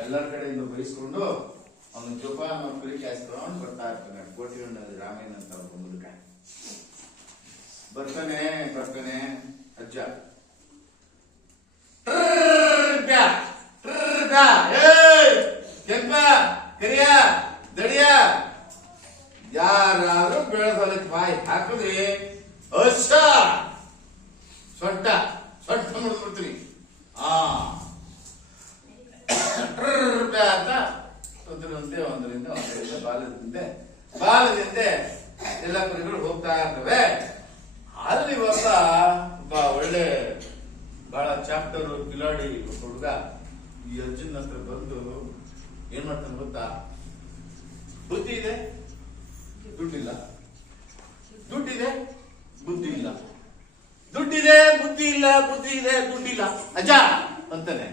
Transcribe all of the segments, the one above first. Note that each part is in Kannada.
ಎಲ್ಲರ ಕಡೆಯಿಂದ ಬಯಸ್ಕೊಂಡು ಅವನ ಜೋಪಾನ ಕುರಿ ಕಾಯಿಸ್ಕೊಂಡು ಬರ್ತಾ ಇರ್ತಾನೆ. ಕೋಟಿಗೊಂಡಲ್ಲಿ ರಾಮೇನ್ ಅಂತ ಒಬ್ಬ ಮುದುಕ. ಬರ್ತಾನೆ ಬರ್ತಾನೆ, ಅಜ್ಜ! ಕೆಂಪ, ಕರಿಯ, ದಡಿಯ. ಯಾರಾದ್ರೂ ಬೆಳೆದೊಳಕ್ಕೆ ಬಾಯಿ ಹಾಕಿದ್ರಿ ಅಷ್ಟ ಸೊಟ್ಟ ಸೊಟ್ಟ ನೋಡ್ಬಿಡ್ತೀನಿ ಆ. ಅಂತ ಒಂದರಂತೆ ಒಂದರಿಂದ ಒಂದರಿಂದ ಬಾಲದಿಂದ ಬಾಲದಿಂದ ಎಲ್ಲ ಕುರಿಗಳು ಹೋಗ್ತಾ ಇರ್ತವೆ ಅಲ್ಲಿ ಒಬ್ಬ ಒಬ್ಬ ಒಳ್ಳೆ ಬಹಳ ಚಾಪ್ಟರ್ ಕಿಲಾಡಿ ಒಬ್ಬ ಹುಡುಗ ಈ ಅಜ್ಜನ ಹತ್ರ ಬಂದು ಏನ್ ಮಾಡ್ತಾನೆ ಗೊತ್ತಾ ಬುದ್ಧಿ ಇದೆ ದುಡ್ಡಿಲ್ಲ ದುಡ್ಡಿದೆ ಬುದ್ಧಿ ಇಲ್ಲ ದುಡ್ಡಿದೆ ಬುದ್ಧಿ ಇಲ್ಲ ಬುದ್ಧಿ ಇದೆ ದುಡ್ಡಿಲ್ಲ ಅಜ್ಜ ಅಂತಾನೆ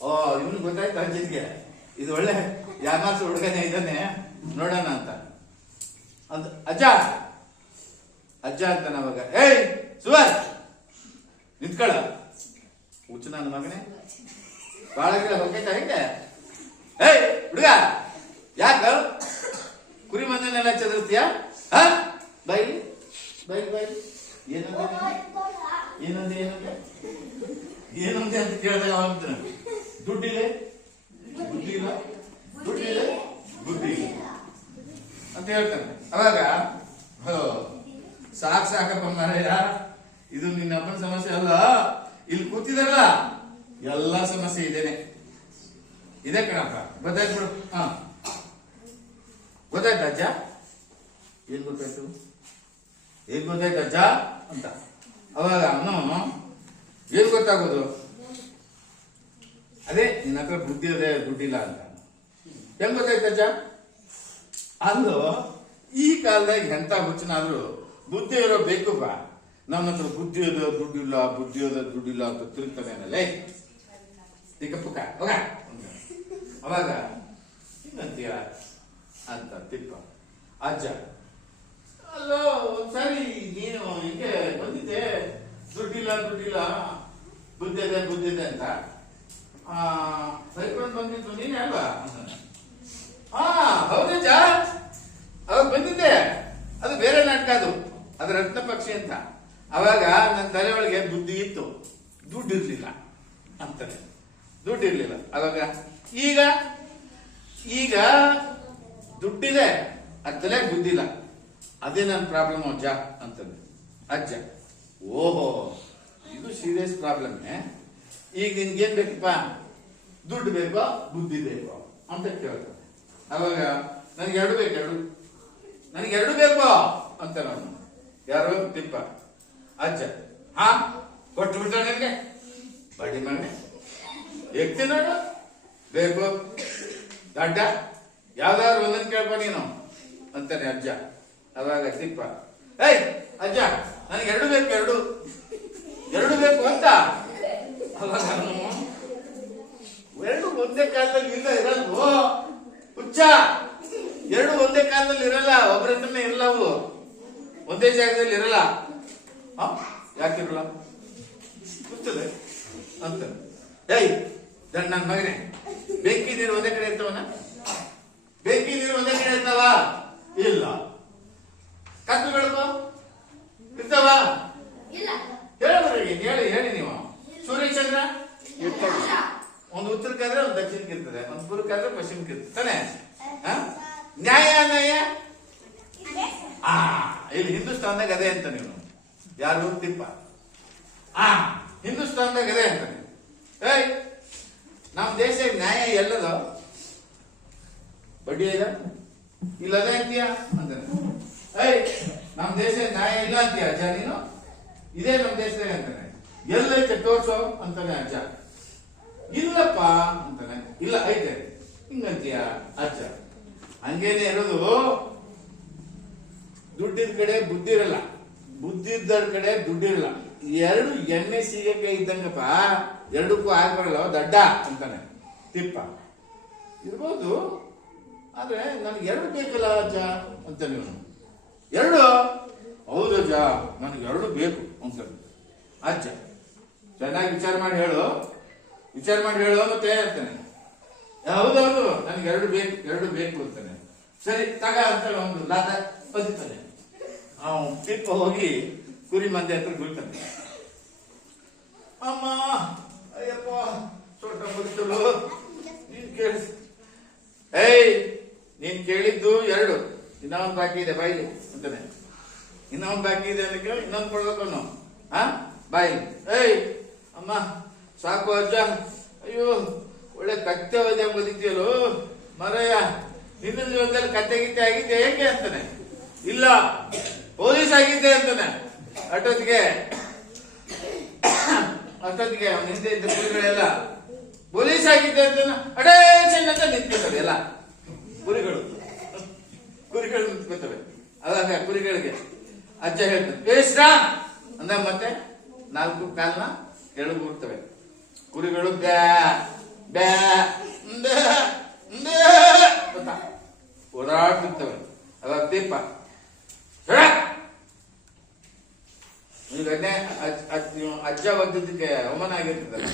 ಓ ಇವನು ಗೊತ್ತಾಯ್ತು ಅಂಜಿತ್ಗೆ. ಇದು ಒಳ್ಳೆ ಯಾಮಾಸ ಹುಡುಗನೇ ಇದ್ದಾನೆ, ನೋಡೋಣ ಅಂತ. ಅಂತ ಅಜ್ಜ. ಅಜ್ಜ ಅಂತ ನಾವಾಗ ಏಯ್, ಸುವರ್! ನಿಂತ್ಕೊಳ್ಳ. ಹುಚ್ಚು ನನ್ನ ಮಗನೇ. ಬಾಳ ಗಿಡ ಹೋಗೈತಾ ಹೆಂಗೆ? ಏಯ್, ಹುಡುಗ! ಯಾಕ? ಕುರಿ ಮಂದನೆಲ್ಲ ಚದರ್ತೀಯ? ಬೈ ಬೈ ಬೈ ಏನಂದ ಏನಂದ ಏನಂದ? ಏನಂದೆ ಅಂತ ಕೇಳಿದಾಗ ಅವಂತ ದುಡ್ಡಿದೆ? ಬುದ್ಧಿ ಇಲ್ಲ ದುಡ್ಡಿದೆ ಬುದ್ಧಿ ಇಲ್ಲ ಅಂತ ಹೇಳ್ತಾನೆ. ಅವಾಗ ಸಾಕ್ ಸಾಕಪ್ಪ ಮಾರಾಯ ಇದು ನಿನ್ನ ಅಪ್ಪನ ಸಮಸ್ಯೆ ಅಲ್ಲ. ಇಲ್ಲಿ ಕೂತಿದಾರಲ್ಲ ಎಲ್ಲ ಸಮಸ್ಯೆ ಇದೇನೆ. ಇದೆ ಕಣಪ್ಪ. ಗೊತ್ತಾಯ್ತು ಬಿಡು. ಹಾ. ಗೊತ್ತಾಯ್ತು ಅಜ್ಜ? ಏನ್ ಗೊತ್ತಾಯ್ತು? ಏನ್ ಗೊತ್ತಾಯ್ತು ಅಜ್ಜ? ಅಂತ. ಅವಾಗ ಅವನು ಏನ್ ಗೊತ್ತಾಗೋದು? ಅದೇ ನಿನ್ನ ಹತ್ರ ಬುದ್ಧಿ ಇದೆ ದುಡ್ಡಿಲ್ಲ ಅಂತ. ಹೆಂಗ್ ಗೊತ್ತಾಯ್ತು ಅಜ್ಜ? ಅಂದು ಈ ಕಾಲದಾಗ ಎಂತ ಹುಚ್ಚನಾದ್ರೂ ಬುದ್ಧಿ ಇರೋ ಬೇಕು ಬಾ. ನನ್ನ ಹತ್ರ ಬುದ್ಧಿ ಅದ ದುಡ್ಡಿಲ್ಲ, ಬುದ್ಧಿ ಅದ ದುಡ್ಡಿಲ್ಲ ಅಂತ ತಿರುಗ್ತಾನೆ ಈಗ ಪುಕ್ಕ ಹೋಗ. ಅವಾಗ, ಹಿಂಗಂತೀಯ? ಅಂತ ತಿಪ್ಪ. ಅಜ್ಜ, ಅಲ್ಲೋ ಸರಿ ನೀನು ಹಿಂಗೆ ಬಂದಿದ್ದೆ. ದುಡ್ಡಿಲ್ಲ ದುಡ್ಡಿಲ್ಲ. ಬುದ್ಧಿ ಇದೆ ಬುದ್ಧಿ ಇದೆ ಅಂತ. ಆ, ಸರಿಕೊಂಡು ಬಂದಿದ್ದು ನೀನೇ ಅಲ್ವಾ. ಹಾ ಹೌದಜ್ಜ ಅವಾಗ ಬಂದಿದ್ದೆ. ಅದು ಬೇರೆ ನಾಟಕ ಅದು. ಅದು ರತ್ನ ಪಕ್ಷಿ ಅಂತ. ಅವಾಗ ನನ್ನ ತಲೆ ಒಳಗೆ ಬುದ್ಧಿ ಇತ್ತು. ದುಡ್ಡು ಇರ್ಲಿಲ್ಲ ಅಂತಾನೆ ದುಡ್ಡು ಇರ್ಲಿಲ್ಲ. ಅವಾಗ ಈಗ ಈಗ ದುಡ್ಡಿದೆ. ಅದ್ ತಲೆ ಬುದ್ಧಿ ಇಲ್ಲ. ಅದೇ ನನ್ನ ಪ್ರಾಬ್ಲಮ್ ಅಜ್ಜ ಅಂತಂದೆ. ಅಜ್ಜ ಓಹೋ ಇದು ಸೀರಿಯಸ್ ಪ್ರಾಬ್ಲಮ್ ಈಗ ನಿನ್ಗೇನ್ ಬೇಕಪ್ಪ ದುಡ್ಡು ಬೇಕಾ ಬುದ್ಧಿ ಬೇಕಾ ಅಂತ ಕೇಳ್ತಾನೆ ಅವಾಗ ನನಗೆ ಎರಡು ಬೇಕು, ಎರಡು ನನಗೆ ಎರಡು ಬೇಕು ಅಂತ ನಾನು ಯಾರು ತಿಪ್ಪ, ಅಜ್ಜ, ಹಾ, ಕೊಟ್ಟು ಬಿಟ್ಟ ನನಗೆ ಬಡಿ ಮನೆ? ಎಕ್ತಿ ನೋಡು. ಬೇಕು. ದಡ್ಡ, ಯಾವ್ದಾದ್ರು ಒಂದನ್ನು ಕೇಳ್ಕೊ ನೀನು ಅಂತಾನೆ ಅಜ್ಜ. ಅವಾಗ ತಿಪ್ಪ, ಏಯ್, ಅಜ್ಜ, ನನಗೆ ಎರಡು ಬೇಕು, ಎರಡು. ಎರಡು ಬೇಕು ಅಂತ? ಅವಾಗ ಅವನು ಎರಡು ಒಂದೇ ಕಾಲದಲ್ಲಿ ಇಲ್ಲ ಇರಲ್ವು? ಹುಚ್ಚ, ಎರಡು ಒಂದೇ ಕಾಲದಲ್ಲಿ ಇರಲ್ಲ ಒಬ್ಬರ ಹತ್ರನೇ ಇರಲ್ಲ ಅವು. ಒಂದೇ ಜಾಗದಲ್ಲಿ ಇರಲ್ಲ? ಯಾಕಿರಲ್ಲ ಗೊತ್ತದೆ, ಅಂತ. ಏಯ್, ನನ್ನ ಮಗನೇ ಬೆಂಕಿ ನೀನು ಒಂದೇ ಕಡೆ ಇರ್ತವನ ಬೆಂಕಿ ನೀರು ಒಂದೇ ಕಡೆ ಇರ್ತಾವ ಇಲ್ಲ ಕತ್ತು ಬೆಳಕು ಇರ್ತಾವ ಇಲ್ಲ ಹೇಳಿ ಹೇಳಿ ಹೇಳಿ ನೀವು ಸೂರ್ಯಚಂದ್ರ ಒಂದು ಉತ್ತರಕ್ಕಾದ್ರೆ ಒಂದು ದಕ್ಷಿಣಕ್ಕೆ ಇರ್ತದೆ ಒಂದು ಪೂರ್ವಕ್ಕಾದ್ರೆ ಪಶ್ಚಿಮಕ್ಕೆ ಇರ್ತದೆ ತಾನೆ? ನ್ಯಾಯ ಅನ್ಯಾಯ ಆ ಇಲ್ಲಿ ಹಿಂದೂಸ್ತಾನ್ದಾಗ ಅದೇ ಅಂತ ನೀವು ಯಾರು? ತಿಪ್ಪ. ಆ ಹಿಂದೂಸ್ತಾನ್ದಾಗ ಅದೇ ಅಂತ ಏಯ್ ನಮ್ ದೇಶ ನ್ಯಾಯ ಎಲ್ಲದ? ಬಡ್ಡಿ ಇಲ್ಲ? ಇಲ್ಲ ಅದೇ ಅಂತೀಯ? ಅಂತಾನೆ ಏಯ್ ನಮ್ ದೇಶ ನ್ಯಾಯ ಇಲ್ಲ ಅಂತೀಯ ಅಜ್ಜ ನೀನು? ಇದೇ ನಮ್ಮ ದೇಶದಾಗ ಅಂತಾನೆ. ಎಲ್ಲೈತೆ ತೋರ್ಸೋ ಅಂತಾನೆ ಅಜ್ಜ. ಇಲ್ಲಪ್ಪ ಅಂತಾನೆ ಇಲ್ಲ, ಐತೆ. ಹಿಂಗಂತೀಯ ಅಜ್ಜ ಹಂಗೇನೆ ಇರೋದು, ದುಡ್ಡಿದ ಕಡೆ ಬುದ್ಧಿ ಇರಲ್ಲ. ಬುದ್ಧಿ ಇದ್ದರ ಕಡೆ ದುಡ್ಡಿರಲ್ಲ ಎರಡು ಎಣ್ಣೆ ಸೀಗೆಕಾಯಿ ಇದ್ದಂಗಪ್ಪ, ಎರಡಕ್ಕೂ ಆಗ್ಬರಲ್ಲ ದಡ್ಡ ಅಂತಾನೆ. ತಿಪ್ಪ. ಇರ್ಬೋದು, ಆದ್ರೆ ನನಗೆ ಎರಡು ಬೇಕಲ್ಲ ಅಜ್ಜ ಅಂತ ನೀವು. ಎರಡು? ಹೌದು ಅಜ್ಜ ನನಗೆ ಎರಡು ಬೇಕು ಅಂತ ಅಜ್ಜ ಚೆನ್ನಾಗಿ ವಿಚಾರ ಮಾಡಿ ಹೇಳು. ವಿಚಾರ ಮಾಡಿ ಹೇಳು ಮತ್ತೆ ಅಂತಾನೆ ಹೌದೌದು ನನಗೆ ಎರಡು ಬೇಕು ಎರಡು ಬೇಕು ಅಂತಾನೆ. ಸರಿ, ತಗ ಅಂತ ಒಂದು ಲಾತ ಬದುತಾನೆ ಅವನು ತಿಪ್ಪ ಹೋಗಿ ಕುರಿ ಮಂದಿ ಹತ್ರ ಬೀಳ್ತಾನೆ. ಅಮ್ಮ, ಅಯ್ಯಪ್ಪ ಸೊಟ್ಟ ಬದುಕಲು ನೀನ್ ಕೇಳಿಸ್ ಏಯ್, ನೀನ್ ಕೇಳಿದ್ದು ಎರಡು. ಇನ್ನೊಂದು ಬಾಕಿ ಇದೆ, ಬಾಯಿಲಿ ಅಂತಾನೆ. ಇನ್ನೊಂದು ಬಾಕಿ ಇದೆ ಅಂತ ಕೇಳಿ ಇನ್ನೊಂದು ಕೊಡ್ಬೇಕು ಅವನು ಹಾ ಬಾಯಿ ಏಯ್, ಅಮ್ಮ ಸಾಕು ಅಜ್ಜ. ಅಯ್ಯೋ, ಒಳ್ಳೆ ಕತ್ತೆ ಹೋದೆ ಬದುಕ್ತಿಯಲ್ಲೋ ಮರಯ್ಯ, ನಿನ್ನ ಕತ್ತೆ ಗಿತ್ತೆ ಆಗಿದ್ದೆ ಹೇಗೆ ಅಂತಾನೆ? ಇಲ್ಲ, ಪೊಲೀಸ್ ಆಗಿದ್ದೆ ಅಂತಾನೆ. ಅಷ್ಟೊತ್ತಿಗೆ ಅಷ್ಟೊತ್ತಿಗೆ ಅವನ ಹಿಂದೆ ಇದ್ದ ಗುರಿಗಳೆಲ್ಲ, ಪೊಲೀಸ್ ಆಗಿದ್ದೆ ಅಂತ ಅಡೇ ಅಂತ ನಿಂತ್ಕೊತವೆ ಎಲ್ಲ. ಗುರಿಗಳು. ಗುರಿಗಳು ನಿಂತ್ಕೊತವೆ ಅದಾಗ ಗುರಿಗಳಿಗೆ ಅಜ್ಜ ಹೇಳ್ತಾರೆ ಬೇಸ್ರಾ ಅಂದ ಮತ್ತೆ ನಾಲ್ಕು ಕಾಲ್ನ ಎರಡು ಬಿಡ್ತವೆ ಕುರಿಗಳು ಬ್ಯಾ ಬ್ಯಾ ಓಡಾಡ್ತಿರ್ತವೆ ಅವಾಗ ದೀಪ. ಅಜ್ಜ ಒದ್ದದಕ್ಕೆ ಅವಮಾನ ಆಗಿರ್ತದಲ್ಲ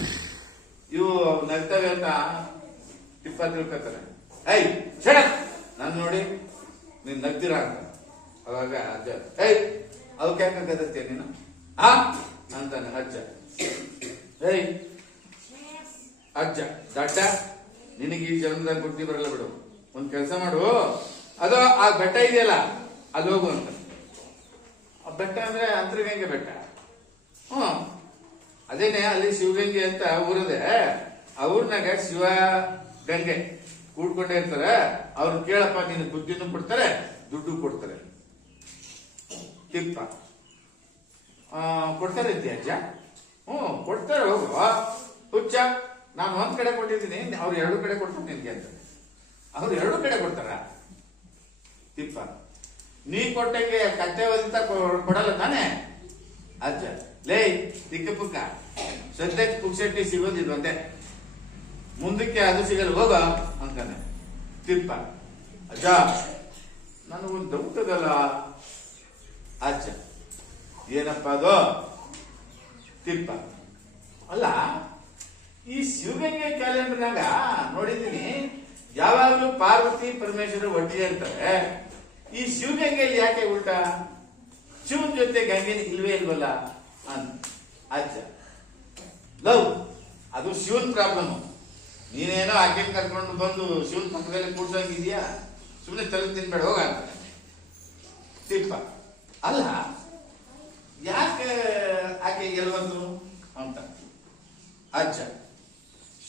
ಇವು ನಗ್ತವೆ ಅಂತ ತಿಪ್ಪ ತಿಳ್ಕೊತಾರೆ ಐ ಶರ ನಾನು ನೋಡಿ, ನೀನ್ ನಗ್ದಿರ ಅಂತ. ಅವಾಗ ಅಜ್ಜ ಐ ಅವಕ್ಕೆ ಯಾಕೆ ನೀನು? ಆ? ಅಂತಾನೆ ಅಜ್ಜ. ಏಯ್ ಅಜ್ಜ, ದಡ್ಡ, ನಿನಗೆ ಈ ಜನ್ಮದಾಗ ಬುದ್ಧಿ ಬರಲ್ಲ ಬಿಡು. ಒಂದ್ ಕೆಲಸ ಮಾಡು. ಅದು ಆ ಬೆಟ್ಟ ಇದೆಯಲ್ಲ, ಅಲ್ಲಿ ಹೋಗು ಅಂತ. ಆ ಬೆಟ್ಟ ಅಂದ್ರೆ ಅಂತರಗಂಗೆ ಬೆಟ್ಟ. ಹ್ಞೂ. ಅದೇನೆ, ಅಲ್ಲಿ ಶಿವಗಂಗೆ ಅಂತ ಊರದೆ. ಆ ಊರ್ನಾಗ ಶಿವ ಗಂಗೆ ಕೂಡ್ಕೊಂಡೇ ಇರ್ತಾರೆ. ಅವ್ರು ಕೇಳಪ್ಪ ನಿನ್ ಬುದ್ಧಿನೂ ಕೊಡ್ತಾರೆ, ದುಡ್ಡು ಕೊಡ್ತಾರೆ. ತಿಪ್ಪ. ಕೊಡ್ತಾರೆ ಅಜ್ಜ? ಹ್ಞೂ, ಕೊಡ್ತಾರೆ ಹೋಗುವ ಹುಚ್ಚ. ನಾನು ಒಂದ್ ಕಡೆ ಕೊಟ್ಟಿದ್ದೀನಿ ಅವ್ರು ಎರಡು ಕಡೆ ಕೊಡ್ತಾರೆ ನಿನ್ಗೆ ಅಂತ. ಅವ್ರು ಎರಡು ಕಡೆ ಕೊಡ್ತಾರ. ತಿಪ್ಪ. ನೀ ಕೊಟ್ಟಂಗೆ ಕತ್ತೆ ಅಂತ ಕೊಡಲ್ಲ ತಾನೆ? ಅಜ್ಜ. ಲೇ ತಿಕ್ಕ ಪುಕ್ಕ ಸದ್ಯಕ್ಕೆ ಪುಕ್ಸೆಟ್ಟಿ ಸಿಗೋದಿದ್ ಒಂದೇ ಮುಂದಕ್ಕೆ ಅದು ಸಿಗಲ್ಲ, ಹೋಗ ಅಂತಾನೆ. ತಿಪ್ಪ. ಅಜ್ಜ, ನನಗೊಂದು ಡೌಟ್ ಅದಲ್ಲ. ಅಜ್ಜ. ಏನಪ್ಪ ಅದು? ತಿಪ್ಪ. ಅಲ್ಲ ಈ ಶಿವಗಂಗೆ ಕ್ಯಾಲೆಂಡರ್ನಾಗ ನೋಡಿದ್ದೀನಿ, ಯಾವಾಗಲೂ ಪಾರ್ವತಿ ಪರಮೇಶ್ವರ ಒಟ್ಟಿಗೆ ಅಂತಾರೆ ಈ ಶಿವಗಂಗೆಯಲ್ಲಿ ಯಾಕೆ ಉಲ್ಟಾ? ಶಿವನ ಜೊತೆ ಗಂಗೆನ ಇಲ್ವೇ ಇಲ್ವಲ್ಲ? ಅಂತ ಅಜ್ಜ. ಲವ್, ಅದು ಶಿವನ್ ಪ್ರಾಬ್ಲಮ್. ನೀನೇನೋ ಆಕೆ ಕರ್ಕೊಂಡು ಬಂದು ಶಿವನ್ ಪಕ್ಕದಲ್ಲಿ ಕೂಡ್ಸಂಗಿದ್ಯಾ ಸುಮ್ಮನೆ ತಲೆ ತಿನ್ಬೇಡ, ಹೋಗ. ತಿಪ್ಪ. ಅಲ್ಲ, ಯಾಕೆ ಆಕೆ ಗೆಲ್ಬಂದು ಅಂತ? ಅಜ್ಜ.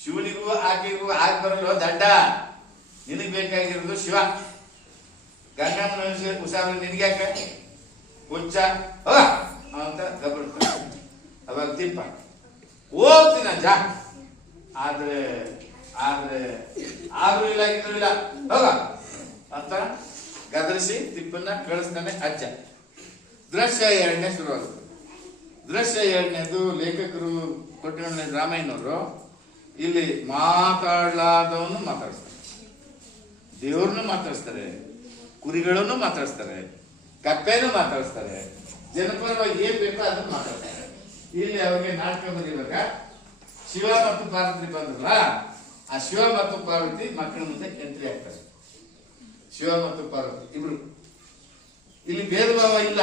ಶಿವನಿಗೂ ಆಕೆಗೂ ಆಗಿ ಬರಲು ದಡ್ಡ ನಿನಗೆ ಬೇಕಾಗಿರೋದು ಶಿವ. ಗಂಗಮ್ಮನ ಉಸಾಬರಿ ನಿನಗೆ ಯಾಕೆ? ಹುಚ್ಚ ಅಂತ ಗಬರ್ತಾನೆ ಅವಾಗ ತಿಪ್ಪ. ಓದ್ತೀನಿ ಅಜ್ಜ ಆದ್ರೆ ಆದ್ರೆ, ಆದ್ರೂ ಇಲ್ಲ ಇದ್ರೂ ಇಲ್ಲ. ಹೋಗ ಅಂತ ಗದರಿಸಿ ತಿಪ್ಪನ್ನ ಕಳಿಸ್ತಾನೆ ಅಜ್ಜ. ದೃಶ್ಯ ಎರಡನೇ ಶುರುವಾಗುತ್ತೆ. ದೃಶ್ಯ ಎರಡನೇದು ಲೇಖಕರು ಕೊಟ್ಟಿನ ರಾಮಯ್ಯನವರು ಇಲ್ಲಿ ಮಾತಾಡ್ಲಾದವನು ಮಾತಾಡಿಸ್ತಾರೆ. ದೇವ್ರನ್ನು ಮಾತಾಡಿಸ್ತಾರೆ, ಕುರಿಗಳನ್ನು ಮಾತಾಡಿಸ್ತಾರೆ ಕಪ್ಪೆನೂ ಮಾತಾಡಿಸ್ತಾರೆ ಜನಪರವಾಗಿ ಏನ್ ಬೇಕೋ ಅದನ್ನು ಮಾತಾಡ್ತಾರೆ ಇಲ್ಲಿ ಅವ್ರಿಗೆ ನಾಟಕ ಬರೀವಾಗ ಶಿವ ಮತ್ತು ಪಾರ್ವತಿ ಬಂದ್ರಲ್ಲ, ಆ ಶಿವ ಮತ್ತು ಪಾರ್ವತಿ ಮಕ್ಕಳ ಮುಂದೆ ಎಂಟ್ರಿ ಆಗ್ತಾರೆ. ಶಿವ ಮತ್ತು ಪಾರ್ವತಿ ಇಬ್ರು. ಇಲ್ಲಿ ಭೇದ ಭಾವ ಇಲ್ಲ.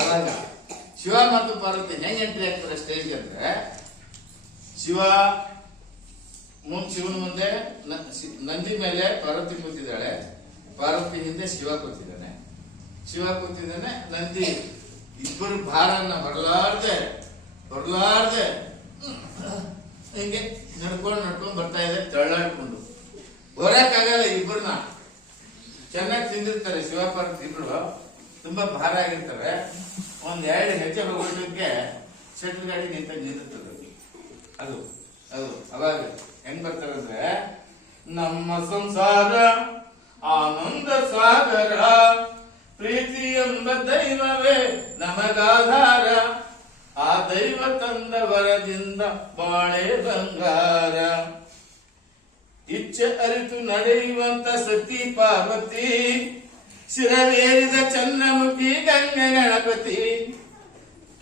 ಅವಾಗ ಶಿವ ಮತ್ತು ಪಾರ್ವತಿ ಹೆಂಗ್ ಎಂಟ್ರಿ ಆಗ್ತಾರೆ ಸ್ಟೇಜ್ ಅಂದ್ರೆ ಶಿವ ಮುಂದ್ ಶಿವನ ಮುಂದೆ ನಂದಿ ಮೇಲೆ ಪಾರ್ವತಿ ಕೂತಿದ್ದಾಳೆ. ಪಾರ್ವತಿ ಹಿಂದೆ ಶಿವ ಕೂತಿದ್ದಾನೆ. ಶಿವ ಕೂತಿದ್ದಾನೆ, ನಂದಿ ಇಬ್ಬರು ಭಾರನ್ನ ಬರಲಾರ್ದೆ ಬರಲಾರ್ದೆ, ಹಿಂಗೆ ನಡ್ಕೊಂಡು ನಡ್ಕೊಂಡು ಬರ್ತಾ ಇದೆ, ತಳ್ಳಾಡ್ಕೊಂಡು. ಬರಕ್ಕಾಗಲ್ಲ ಇಬ್ಬರನ್ನ. ಚೆನ್ನಾಗಿ ತಿಂದಿರ್ತಾರೆ ಶಿವಪಾರ್ವತಿ ಇಬ್ಬರು ತುಂಬಾ ಭಾರ ಆಗಿರ್ತಾರೆ. ಒಂದ್ ಎರಡು ಹೆಜ್ಜೆ ಹೋಗೋದಕ್ಕೆ ಶೆಟ್ಲ್ ಗಾಡಿ ನಿಂತ ನಿಂತಿರ್ತದೆ ಅದು ಅದು ಅದಾಗ ಹೆಂಗ್ ಬರ್ತಾರೆ ಅಂದ್ರೆ ನಮ್ಮ ಸಂಸಾರ, ಆನಂದ ಸಾಗರ ಪ್ರೀತಿ ಎಂಬ ದೈವವೇ ನಮಗಾಧಾರ, ಆ ದೈವ ತಂದ ವರದಿಂದ ಬಾಳೆ ಬಂಗಾರ. ಇಚ್ಛೆ ಅರಿತು ನಡೆಯುವಂತ ಸತಿ ಪಾರ್ವತಿ, ಶಿರವೇರಿದ ಚನ್ನಮುಖಿ ಗಂಗೆ ಗಣಪತಿ.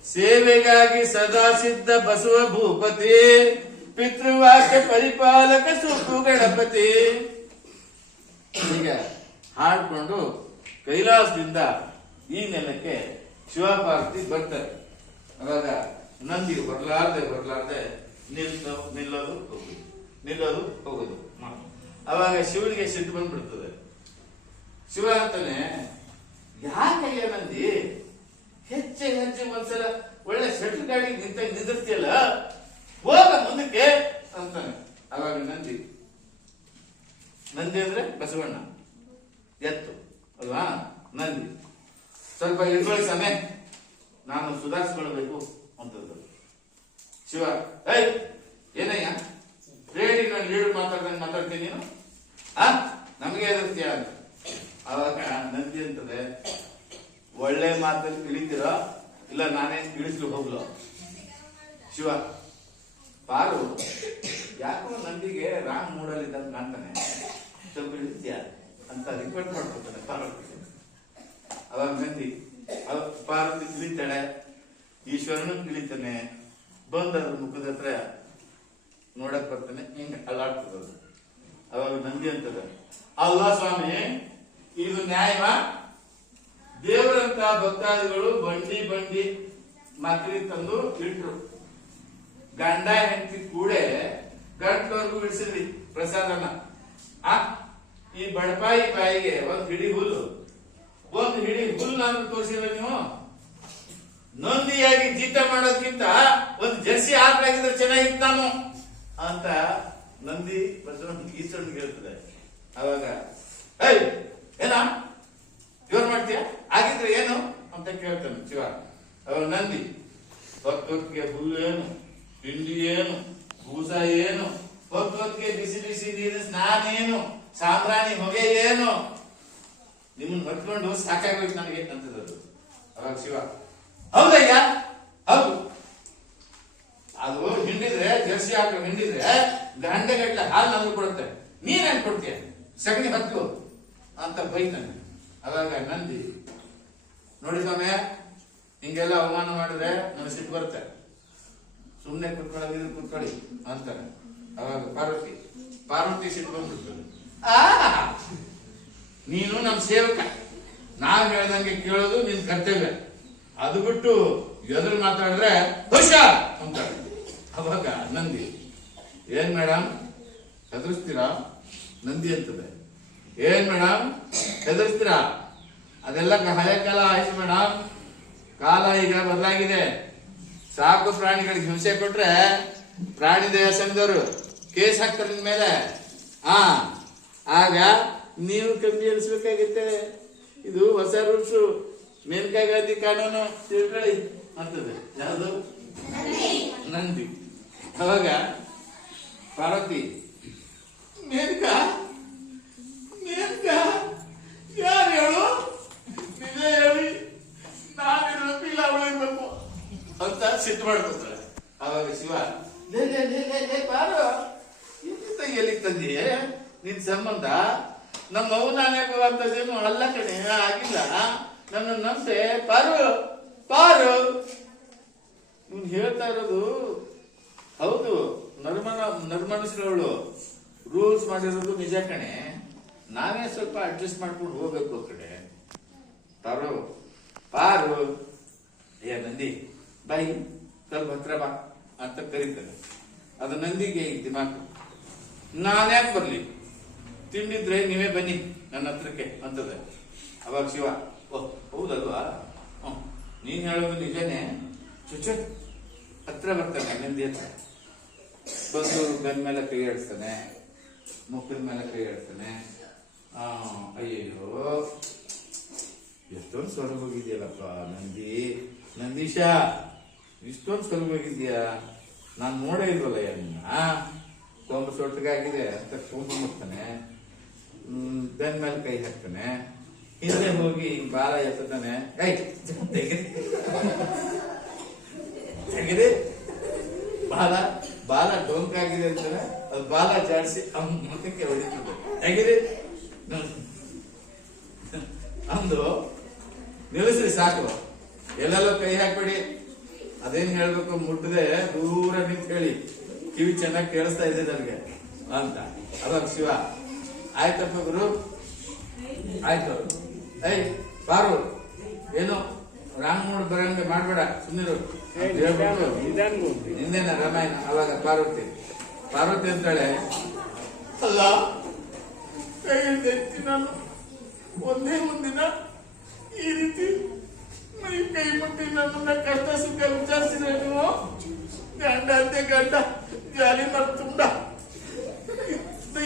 ಸೇವೆಗಾಗಿ ಸದಾ ಸಿದ್ಧ ಬಸವ ಭೂಪತಿ, ಪಿತೃವಾಕ್ಯ ಪರಿಪಾಲಕ ಸುಖು ಗಣಪತಿ. ಈಗ ಹಾಡ್ಕೊಂಡು ಕೈಲಾಸದಿಂದ ಈ ನೆಲಕ್ಕೆ ಶಿವಪಾರ್ವತಿ ಬರ್ತಾರೆ. ಅವಾಗ ನಂದಿ ಬರಲಾರ್ದೆ ಬರಲಾರ್ದೆ ನಿಲ್ಲು ನಿಲ್ಲೋದು ಹೋಗುದು ನಿಲ್ಲೋದು ಹೋಗುದು. ಅವಾಗ ಶಿವನಿಗೆ ಸಿಟ್ಟು ಬಂದ್ಬಿಡ್ತದೆ. ಶಿವ ಅಂತಾನೆ ಯಾಕೆ ನಂದಿ? ಹೆಚ್ಚೆ ಹೆಜ್ಜೆ ಒಂದ್ಸಲ ಒಳ್ಳೆ ಶೆಟ್ಲ್ ಗಾಡಿ ನಿಂತ ನಿಂದಿರ್ತಿಯಲ್ಲ? ಹೋಗ ಮುಂದಕ್ಕೆ ಅಂತಾನೆ. ಅವಾಗ ನಂದಿ. ನಂದಿ ಅಂದ್ರೆ ಬಸವಣ್ಣ. ಎತ್ತು. ಅಲ್ವಾ? ನಂದಿ. ಸ್ವಲ್ಪ ಇಳ್ಕೊಳ್ಳಿ ಸಮಯ ನಾನು ಸುಧಾರಿಸ್ಕೊಳ್ಬೇಕು ಅಂತದ್ದು ಶಿವ ಏಯ್ ಏನಯ್ಯ ರೇಡಿನ ಲೀಡ್ ಮಾತಾಡ್ದಂಗೆ ಮಾತಾಡ್ತೀನಿ ನೀನು ಆ ನಮಗೆ ಎದುರ್ತೀಯ ಅಂತ ಅವಾಗ ನಂದಿ ಅಂತದೆ ಒಳ್ಳೆ ಮಾತಲ್ಲಿ ಇಳಿತೀರೋ ಇಲ್ಲ ನಾನೇ ಇಳಿಸ್ಲು ಹೋಗ್ಲು ಶಿವ ಪಾರು ಯಾಕೋ ನಂದಿಗೆ ರಾಂಗ್ ಮೂಡಲ್ಲಿದ್ದ ಕಾಣ್ತಾನೆ ಸ್ವಲ್ಪ ಇಳಿಸ್ತೀಯ ಅಂತ ರಿಕ್ವೆಸ್ಟ್ ಮಾಡ್ಕೊತಾನೆ ಪಾರ್ವತಿಗೆ ಅವಾಗ ನಂದಿ ಅವ ಪಾರ್ವತಿ ಇಳಿತಾಳೆ ಈಶ್ವರನು ಇಳಿತಾನೆ ಬಂದ ಅದ್ರ ಮುಖದ ಹತ್ರ ನೋಡಕ್ ಬರ್ತಾನೆ, ಹಿಂಗ ಅಲ್ಲಾಡ್ತದ ಅವಾಗ ನಂದಿ ಅಂತದ ಅಲ್ಲ ಸ್ವಾಮಿ, ಇದು ನ್ಯಾಯವಾ? ದೇವರಂತ ಭಕ್ತಾದಿಗಳು ಬಂಡಿ ಬಂಡಿ ಮಕ್ಕಳಿ ತಂದು ಇಟ್ರು. ಗಂಡ ಹೆಂಡತಿ ಕೂಡೆ ಗಂಟ್ಲವರೆಗೂ ಇಳಿಸಿದ್ರಿ ಪ್ರಸಾದನ. ಆ, ಈ ಬಡಪಾಯಿ ಬಾಯಿಗೆ ಒಂದ್ ಹಿಡಿ ಹುಲ್ಲು ಒಂದ್ ಹಿಡಿ ಹುಲ್ಲಾದ್ರೂ ತೋರಿಸಿಲ್ಲ ನೀವು. ನೊಂದಿಯಾಗಿ ಜೀತ ಮಾಡೋದ್ಕಿಂತ ಒಂದು ಜರ್ಸಿ ಹಾಕಿದ್ರೆ ಚೆನ್ನಾಗಿತ್ತು ನಾನು ಅಂತ ನಂದಿ ಬಸವಣ್ಣ ಈಶ್ವರನಿಗೆ ಹೇಳ್ತದೆ ಅವಾಗ ಐ ಏನ? ಜೋರ್ ಮಾಡ್ತೀಯ? ಆಗಿದ್ರೆ ಏನು? ಅಂತ ಕೇಳ್ತಾನೆ ಶಿವ. ಅವಾಗ ನಂದಿ ಹೊತ್ತೊತ್ತಿಗೆ ಹುಲ್ಲು ಏನು? ತಿಂಡಿ ಏನು? ಭೂಸ ಏನು? ಹೊತ್ತೊತ್ತಿಗೆ ಬಿಸಿ ಬಿಸಿ ನೀರು ಸ್ನಾನ ಏನು? ಸಾಂಬ್ರಾಣಿ ಹೊಗೆ ಏನು? ನಿಮ್ಮನ್ನ ಹೊತ್ಕೊಂಡು ಸಾಕಾಗೋಯ್ತು ನನಗೆ ಅಂತದದು ಅವಾಗ ಶಿವ, ಹೌದಯ್ಯ, ಹೌದು. ಅದು ಹಿಂಡಿದ್ರೆ, ಜರ್ಸಿ ಹಾಕ ಹಿಂಡಿದ್ರೆ, ಗಂಟೆಗಟ್ಟಲೆ ಹಾಲು ನಮ್ಗೆ ಕೊಡುತ್ತೆ. ನೀನ್ ಹೆಂಗ್ ಕೊಡ್ತೀಯ? ಸಗಣಿ ಹತ್ತು ಅಂತ ಬೈತಾನೆ. ಅವಾಗ ನಂದಿ, ನೋಡಿ ಸ್ವಾಮಿ, ಹಿಂಗೆಲ್ಲ ಅವಮಾನ ಮಾಡಿದ್ರೆ ನನಗೆ ಸಿಟ್ಟು ಬರುತ್ತೆ. ಸುಮ್ಮನೆ ಕುತ್ಕೊಳ್ಳಿ ಇದು ಕುತ್ಕೊಳ್ಳಿ ಅಂತಾನೆ ಅವಾಗ ಪಾರ್ವತಿ ಪಾರ್ವತಿ ಸಿಟ್ಟು ಬಂದ್ಬಿಡ್ತಾನೆ ಆ ನೀನು ನಮ್ಮ ಸೇವಕ. ನಾವ್ ಹೇಳ್ದಂಗೆ ಕೇಳೋದು ನಿನ್ ಕರ್ತವ್ಯ. ಅದು ಬಿಟ್ಟು ಎದುರು ಮಾತಾಡಿದ್ರೆ ದೋಷ ಅಂತಾರೆ ಅವಾಗ ನಂದಿ, ಏನ್ ಮೇಡಮ್ ಹೆದರ್ಸ್ತೀರಾ? ನಂದಿ ಅಂತದೆ. ಏನ್ ಮೇಡಮ್ ಹೆದರ್ಸ್ತೀರಾ? ಅದೆಲ್ಲ ಹಳೆ ಕಾಲ ಆಯ್ತು ಮೇಡಮ್ ಕಾಲ ಈಗ ಬದಲಾಗಿದೆ. ಸಾಕು ಪ್ರಾಣಿಗಳಿಗೆ ಹಿಂಸೆ ಕೊಟ್ರೆ ಪ್ರಾಣಿ ದೇಹ ಸಂಘದವರು ಕೇಸ್ ಹಾಕ್ತಾರೆ ಮೇಲೆ. ಹಾ ಆಗ ನೀವು ಕಮ್ಮಿ ಅನಿಸ್ಬೇಕಾಗುತ್ತೆ ಇದು ಹೊಸ ರೂಲ್ಸ್ ಮೇನ್ಕಾಯಿ ಗಾಂಧಿ ಕಾನೂನು ತಿಳ್ಕೊಳ್ಳಿ ಅಂತದೆ. ಯಾವುದು? ನಂದಿ. ಅವಾಗ ಪಾರ್ವತಿ ಮೇಲ್ಕಾ ಮೇಲ್ಕಾ ಯಾರು ಹೇಳು? ನಿಜ ಹೇಳಿ. ನಾನು ಇಲ್ಲ ಉಳಿಬೇಕು ಅಂತ ಸಿಟ್ಟು ಮಾಡ್ಕೊತಾರೆ. ಅವಾಗ ಶಿವ, ಲೇ ಲೇ ಲೇ ಲೇ ಬಾರು. ಎಲ್ಲಿ ತಂದೀಯ? ನಿನ್ ಸಂಬಂಧ ನಮ್ಮ ನಾನೇ ಅಂತದೇನು ಅಲ್ಲ ಕಣೆ, ಆಗಿಲ್ಲ. ನನ್ನ ನಂಬೆ. ಪಾರು ಪಾರು. ನೀನು ಹೇಳ್ತಾ ಇರೋದು, ಹೌದು, ನರ್ಮನ ನರ್ಮನಸ್ರವಳು ರೂಲ್ಸ್ ಮಾಡಿರೋದು ನಿಜ ಕಣೆ. ನಾವೇ ಸ್ವಲ್ಪ ಅಡ್ಜಸ್ಟ್ ಮಾಡ್ಕೊಂಡು ಹೋಗ್ಬೇಕು ಕಡೆ ಪಾರು ಪಾರು. ಏ, ನಂದಿ, ಬಾಯಿ ಸ್ವಲ್ಪ ಹತ್ರ ಬಾ ಅಂತ ಕರೀತಾನೆ. ಅದು ನಂದಿಗೆ ದಿಮಾಕು. ನಾನ್ಯಾಕೆ ಬರ್ಲಿ? ತಿಂಡಿದ್ರೆ ನೀವೇ ಬನ್ನಿ ನನ್ನ ಹತ್ರಕ್ಕೆ ಅಂತದೆ. ಅವಾಗ ಶಿವ, ಓ, ಹೌದಲ್ವಾ? ಹ್ಮ್. ನೀನ್ ಹೇಳೋದು ನಿಜನೇ. ಚುಚ ಹತ್ರ ಬರ್ತಾನೆ ನಂದಿ ಹತ್ರ. ಬಂದು ಗನ್ ಮೇಲೆ ಕೈ ಆಡಿಸ್ತಾನೆ ಮುಖದ ಮೇಲೆ ಕೈ ಆಡಿಸ್ತಾನೆ ಅಯ್ಯೋ ಎಷ್ಟೊಂದು ಸ್ವರ್ಗ ಹೋಗಿದ್ಯಲ್ಲಪ್ಪ ನಂದಿ. ನಂದೀಶ, ಇಷ್ಟೊಂದು ಹೋಗಿದ್ಯಾ ನಾನು ನೋಡೇ ಇಲ್ವಲ್ಲ ನಿನ್ನ? ಸೊಟ್ಟಿಗೆ ಸೊಟ್ಟಗಾಗಿದೆ ಅಂತ ಫೋನ್ ಮುಟ್ತಾನೆ. ಬೆನ್ ಮೇಲೆ ಕೈ ಹಾಕ್ತಾನೆ. ಹಿಂದೆ ಹೋಗಿ ಹಿಂಗ್ ಬಾಲ ಎತ್ತಾನೆ ಐ ತೆಗೆದಿ ತೆಗಿದೆ ಬಾಲ ಬಾಲ ಡೊಂಕಾಗಿದೆ ಅಂತಾನೆ, ಅದು ಬಾಲ ಜಾಡಿಸಿ ಅವ್ನ ಮುಖಕ್ಕೆ ಹೊಡಿತದೆ. ತೆಗಿದೆ ಅಂದು ನಿಲ್ಲಿಸ್ರಿ ಸಾಕು. ಎಲ್ಲೆಲ್ಲೋ ಕೈ ಹಾಕ್ಬೇಡಿ. ಅದೇನ್ ಹೇಳ್ಬೇಕು ಮುಟ್ಟದೆ, ದೂರ ಹೇಳಿ ಕಿವಿ ಚೆನ್ನಾಗಿ ಕೇಳಿಸ್ತಾ ಇದೆ ನನಗೆ ಅಂತ. ಅವಾಗ ಶಿವ? ಆಯ್ತಪ್ಪ ಗುರು ಆಯ್ತು. ಏಯ್ ಬಾರು. ಏನು? ರಾಮ್ ನೋಡ್ ಬರಂಗೆ ಮಾಡ್ಬೇಡ ಸುಮ್ಮನಿರು ನಿಂದೇನ ರಾಮಾಯಣ ಅವಾಗ ಪಾರ್ವತಿ. ಪಾರ್ವತಿ ಅಂತಾಳೆ ಅಲ್ಲ ನಾನು ಒಂದೇ ಮುಂದಿನ ಈ ರೀತಿ ಮೈ ಕೈ ಮುಟ್ಟಿ ನನ್ನನ್ನ ಕಷ್ಟ ಸುಖ ವಿಚಾರಿಸಿದ್ರೆ ನೀವು? ಗಂಡ ಅಂತೆ ಗಂಡ ಜಾಲಿ ಮರ್ತುಂಡ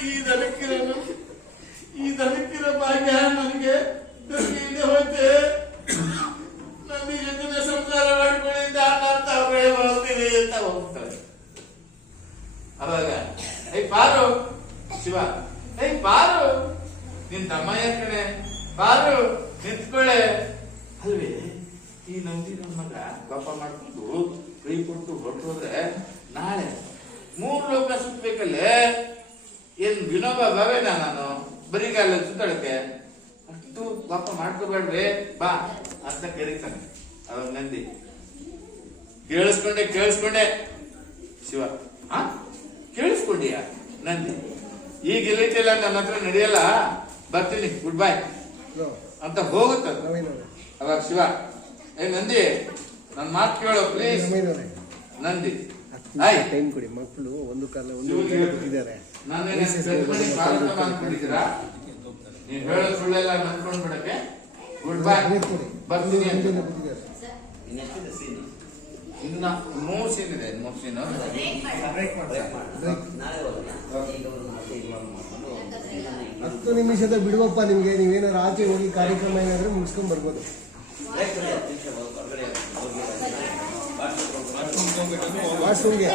ಈ ದನಕ್ಕಿರನು ದನಕ್ಕಿರೋ ಭಾಗ್ಯ ನನಗೆ. ಇದೆ ಹೋಯ್ತೆ. ನನ್ನ ಜೊತೆ ಸಂಸಾರ ಅಂತ ಅವರೇ ಹೋಗ್ತೀನಿ ಅಂತ ಹೋಗ್ತಾರೆ. ಅವಾಗ ಐ ಪಾರು ಶಿವ ಐ ಪಾರು ನಿನ್ ತಮ್ಮಯ್ಯ ಕಣೆ ಪಾರು ನಿಂತ್ಕೊಳ್ಳೆ ಅಲ್ವೇ, ಈ ನಂದಿ ನನ್ನ ಮಗ ಪಾಪ ಮಾಡ್ಕೊಂಡು ಕೈ ಕೊಟ್ಟು ಹೊರಟೋದ್ರೆ ನಾಳೆ ಮೂರು ಲೋಕ ಸುತ್ತಬೇಕಲ್ಲೇ ಏನ್ ವಿನೋಬ ಭಾವೇನ ನಾನು? ಬರಿಗಾಲ ಸುತ್ತಾಡಕ್ಕೆ ಅಷ್ಟು ಪಾಪ ಮಾಡ್ಕೋಬೇಡ್ರಿ ಬಾ ಅಂತ ಕರೀತಾನೆ. ಅವಾಗ ನಂದಿ. ಕೇಳಿಸ್ಕೊಂಡೆ ಕೇಳಿಸ್ಕೊಂಡೆ. ಶಿವ. ಆ? ಕೇಳಿಸ್ಕೊಂಡಿಯ? ನಂದಿ. ಈಗ ಇಲ್ಲಿಟ್ಟಿಲ್ಲ ನನ್ನ ಹತ್ರ ನಡೆಯಲ್ಲ? ಬರ್ತೀನಿ ಗುಡ್ ಬೈ. ಅಂತ ಹೋಗುತ್ತ. ಅವಾಗ ಶಿವ ಏ ನಂದಿ ನನ್ನ ಮಾತು ಕೇಳೋ ಪ್ಲೀಸ್ ನಂದಿ. ಟೈಮ್ ಕೊಡಿ ಮಕ್ಕಳು ಒಂದು ಕಾಲ ಒಂದು ಶಿವನಿಗೆ ನೀವ್ ಹೇಳೋ ಸುಳ್ಳೆಲ್ಲ ನಂಬ್ಕೊಂಡ್ ಬಿಡಕ್ಕೆ. ಗುಡ್ ಬೈ ಬರ್ತೀನಿ ಅಂತ. ಇನ್ನ ಮೂರ್ ಸೀನ್ ಇದೆ ಮೂರ್ ಸೀನ್ ಹತ್ತು ನಿಮಿಷದ ಬಿಡುವಪ್ಪ ನಿಮ್ಗೆ. ನೀವೇನಾದ್ರು ಆಚೆ ಹೋಗಿ ಕಾರ್ಯಕ್ರಮ ಏನಾದ್ರೂ ಮುಗಿಸ್ಕೊಂಡ್ ಬರ್ಬೋದು. ವಾಶ್ರೂಮ್ಗೆ